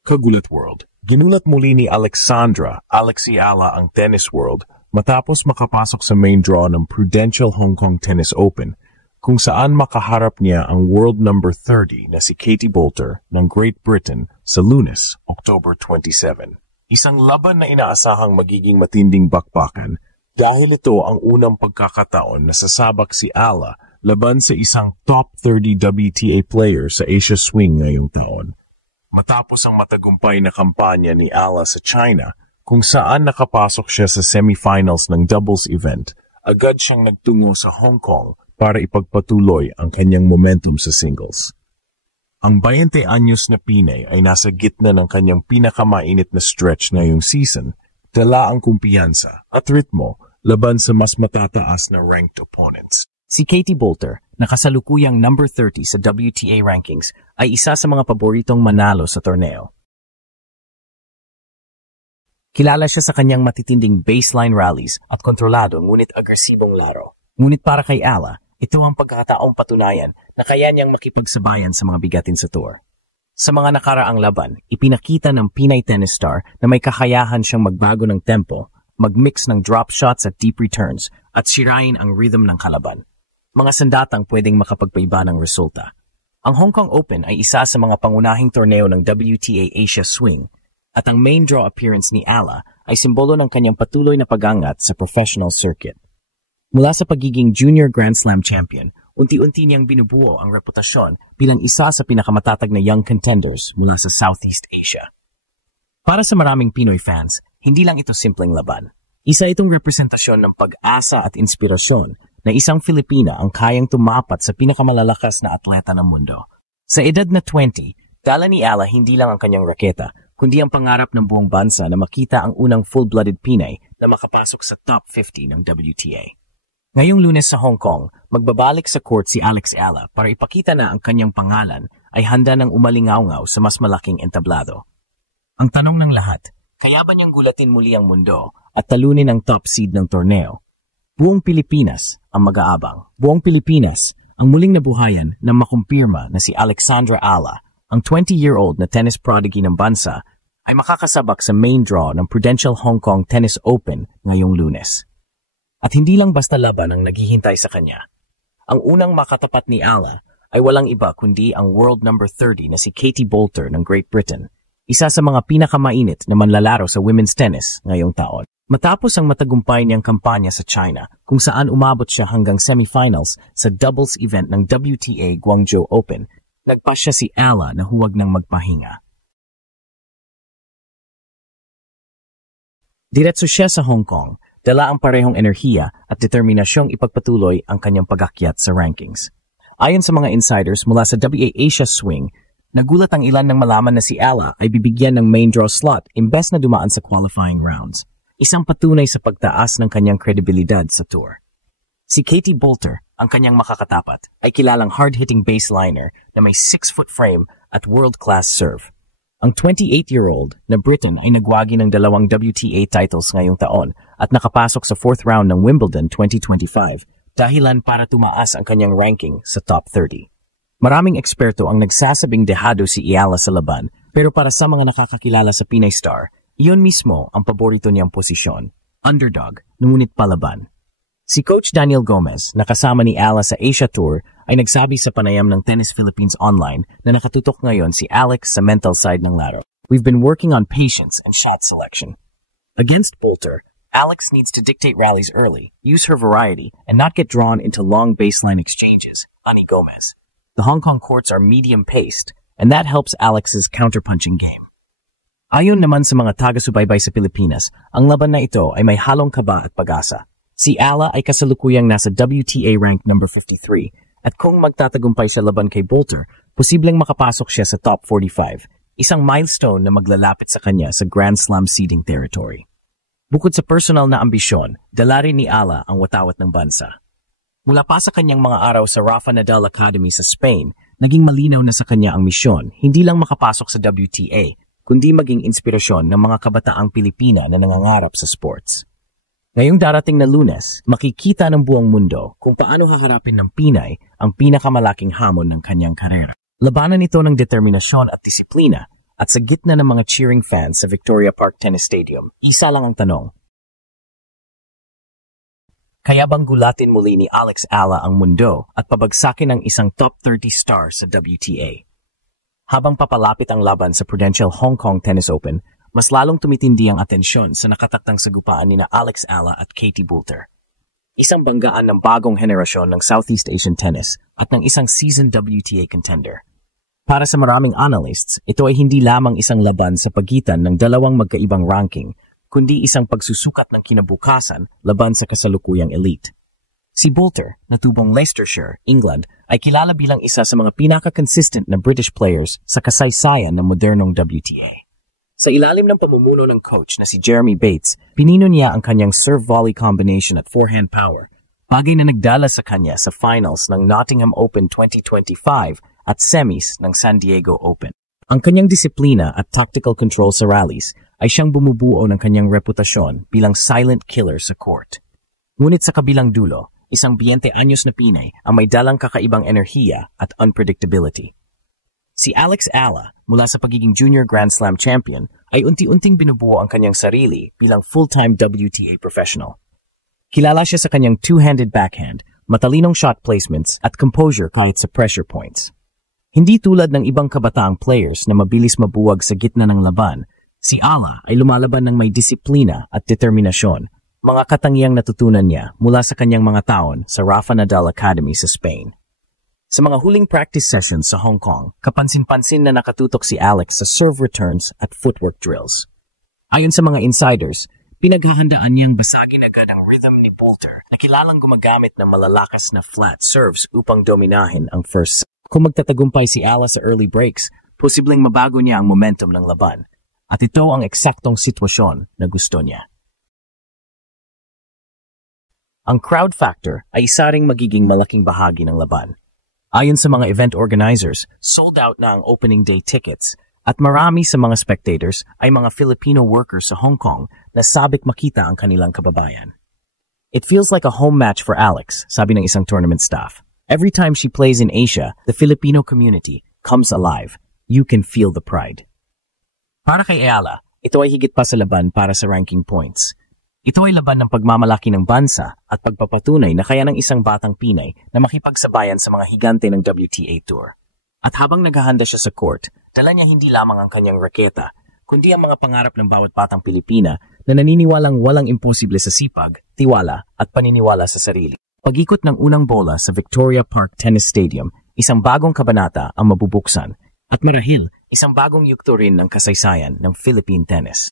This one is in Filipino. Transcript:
Kagulat World. Ginulat muli ni Alexandra Alexi Ala ang tennis world matapos makapasok sa main draw ng Prudential Hong Kong Tennis Open kung saan makaharap niya ang world number 30 na si Katie Boulter ng Great Britain sa Lunes, October 27. Isang laban na inaasahang magiging matinding bakbakan dahil ito ang unang pagkakataon na sasabak si Ala laban sa isang top 30 WTA player sa Asia Swing ngayong taon. Matapos ang matagumpay na kampanya ni Ala sa China, kung saan nakapasok siya sa semifinals ng doubles event, agad siyang nagtungo sa Hong Kong para ipagpatuloy ang kanyang momentum sa singles. Ang 20 anyos na Pinay ay nasa gitna ng kanyang pinakamainit na stretch ngayong season, dala ang kumpiyansa at ritmo laban sa mas matataas na ranked opponents. Si Katie Boulter, na kasalukuyang number 30 sa WTA rankings, ay isa sa mga paboritong manalo sa torneo. Kilala siya sa kanyang matitinding baseline rallies at kontrolado ngunit agresibong laro. Ngunit para kay Ala, ito ang pagkakataong patunayan na kaya niyang makipagsabayan sa mga bigatin sa tour. Sa mga nakaraang laban, ipinakita ng Pinay tennis star na may kakayahan siyang magbago ng tempo, mag-mix ng drop shots at deep returns, at sirain ang rhythm ng kalaban. Mga sandatang pwedeng makapagpaiba ng resulta. Ang Hong Kong Open ay isa sa mga pangunahing torneo ng WTA Asia Swing at ang main draw appearance ni Ala ay simbolo ng kanyang patuloy na pag-angat sa professional circuit. Mula sa pagiging junior Grand Slam champion, unti-unti niyang binubuo ang reputasyon bilang isa sa pinakamatatag na young contenders mula sa Southeast Asia. Para sa maraming Pinoy fans, hindi lang ito simpleng laban. Isa itong representasyon ng pag-asa at inspirasyon na isang Filipina ang kayang tumapat sa pinakamalalakas na atleta ng mundo. Sa edad na 20, dala ni Ala hindi lang ang kanyang raketa, kundi ang pangarap ng buong bansa na makita ang unang full-blooded Pinay na makapasok sa top 50 ng WTA. Ngayong Lunes sa Hong Kong, magbabalik sa court si Alex Ala para ipakita na ang kanyang pangalan ay handa ng umalingaw-ngaw sa mas malaking entablado. Ang tanong ng lahat, kaya ba niyang gulatin muli ang mundo at talunin ang top seed ng torneo? Buong Pilipinas ang mag-aabang. Buong Pilipinas ang muling nabuhayan na makumpirma na si Alexandra Ala, ang 20-year-old na tennis prodigy ng bansa, ay makakasabak sa main draw ng Prudential Hong Kong Tennis Open ngayong Lunes. At hindi lang basta laban ang naghihintay sa kanya. Ang unang makatapat ni Ala ay walang iba kundi ang world number 30 na si Katie Boulter ng Great Britain, isa sa mga pinakamainit na manlalaro sa women's tennis ngayong taon. Matapos ang matagumpay niyang kampanya sa China, kung saan umabot siya hanggang semifinals sa doubles event ng WTA Guangzhou Open, nagpasya si Ala na huwag nang magpahinga. Diretso siya sa Hong Kong, dala ang parehong enerhiya at determinasyong ipagpatuloy ang kanyang pag-akyat sa rankings. Ayon sa mga insiders mula sa WTA Asia Swing, nagulat ang ilan nang malaman na si Ala ay bibigyan ng main draw slot imbes na dumaan sa qualifying rounds. Isang patunay sa pagtaas ng kanyang kredibilidad sa tour. Si Katie Boulter, ang kanyang makakatapat, ay kilalang hard-hitting baseliner na may 6-foot frame at world-class serve. Ang 28-year-old na Briton ay nagwagi ng 2 WTA titles ngayong taon at nakapasok sa 4th round ng Wimbledon 2025, dahilan para tumaas ang kanyang ranking sa top 30. Maraming eksperto ang nagsasabing dehado si Ala sa laban, pero para sa mga nakakakilala sa Pinay star, iyon mismo ang paborito niyang posisyon, underdog, ngunit palaban. Si Coach Daniel Gomez, na kasama ni Ala sa Asia Tour, ay nagsabi sa panayam ng Tennis Philippines Online na nakatutok ngayon si Alex sa mental side ng laro. We've been working on patience and shot selection. Against Boulter, Alex needs to dictate rallies early, use her variety, and not get drawn into long baseline exchanges, ani Gomez. The Hong Kong courts are medium-paced, and that helps Alex's counterpunching game. Ayon naman sa mga taga-subaybay sa Pilipinas, ang laban na ito ay may halong kaba at pag-asa. Si Ala ay kasalukuyang nasa WTA rank number 53 at kung magtatagumpay siya laban kay Boulter, posibleng makapasok siya sa top 45, isang milestone na maglalapit sa kanya sa Grand Slam seeding territory. Bukod sa personal na ambisyon, dala rin ni Ala ang watawat ng bansa. Mula pa sa kanyang mga araw sa Rafa Nadal Academy sa Spain, naging malinaw na sa kanya ang misyon, hindi lang makapasok sa WTA, kundi maging inspirasyon ng mga kabataang Pilipina na nangangarap sa sports. Ngayong darating na Lunes, makikita ng buong mundo kung paano haharapin ng Pinay ang pinakamalaking hamon ng kanyang karera. Labanan ito ng determinasyon at disiplina at sa gitna ng mga cheering fans sa Victoria Park Tennis Stadium, isa lang ang tanong. Kaya bang gulatin muli ni Alex Ala ang mundo at pabagsakin ang isang top 30 star sa WTA? Habang papalapit ang laban sa Prudential Hong Kong Tennis Open, mas lalong tumitindi ang atensyon sa nakataktang sagupaan ni Alex Ala at Katie Boulter. Isang banggaan ng bagong henerasyon ng Southeast Asian tennis at ng isang seasoned WTA contender. Para sa maraming analysts, ito ay hindi lamang isang laban sa pagitan ng dalawang magkaibang ranking, kundi isang pagsusukat ng kinabukasan laban sa kasalukuyang elite. Si Boulter, na tubong Leicestershire, England, ay kilala bilang isa sa mga pinaka-consistent na British players sa kasaysayan ng modernong WTA. Sa ilalim ng pamumuno ng coach na si Jeremy Bates, pinino niya ang kanyang serve-volley combination at forehand power, bagay na nagdala sa kanya sa finals ng Nottingham Open 2025 at semis ng San Diego Open. Ang kanyang disiplina at tactical control sa rallies ay siyang bumubuo ng kanyang reputasyon bilang silent killer sa court. Ngunit sa kabilang dulo, isang 20 anyos na Pinay ang may dalang kakaibang enerhiya at unpredictability. Si Alex Ala, mula sa pagiging junior Grand Slam champion, ay unti-unting binubuo ang kanyang sarili bilang full-time WTA professional. Kilala siya sa kanyang two-handed backhand, matalinong shot placements at composure kahit sa pressure points. Hindi tulad ng ibang kabataang players na mabilis mabuwag sa gitna ng laban, si Ala ay lumalaban ng may disiplina at determinasyon, mga katangiang natutunan niya mula sa kanyang mga taon sa Rafa Nadal Academy sa Spain. Sa mga huling practice sessions sa Hong Kong, kapansin-pansin na nakatutok si Alex sa serve returns at footwork drills. Ayon sa mga insiders, pinaghahandaan niyang basagin agad ang rhythm ni Boulter na kilalang gumagamit ng malalakas na flat serves upang dominahin ang first set. Kung magtatagumpay si Ala sa early breaks, posibleng mabago niya ang momentum ng laban. At ito ang eksaktong sitwasyon na gusto niya. Ang crowd factor ay isa ring magiging malaking bahagi ng laban. Ayon sa mga event organizers, sold out na ang opening day tickets at marami sa mga spectators ay mga Filipino workers sa Hong Kong na sabik makita ang kanilang kababayan. It feels like a home match for Alex, sabi ng isang tournament staff. Every time she plays in Asia, the Filipino community comes alive. You can feel the pride. Para kay Ala, ito ay higit pa sa laban para sa ranking points. Ito ay laban ng pagmamalaki ng bansa at pagpapatunay na kaya ng isang batang Pinay na makipagsabayan sa mga higante ng WTA Tour. At habang naghahanda siya sa court, dala niya hindi lamang ang kanyang raketa, kundi ang mga pangarap ng bawat batang Pilipina na naniniwalang walang imposible sa sipag, tiwala at paniniwala sa sarili. Pag-ikot ng unang bola sa Victoria Park Tennis Stadium, isang bagong kabanata ang mabubuksan at marahil isang bagong yugto rin ng kasaysayan ng Philippine tennis.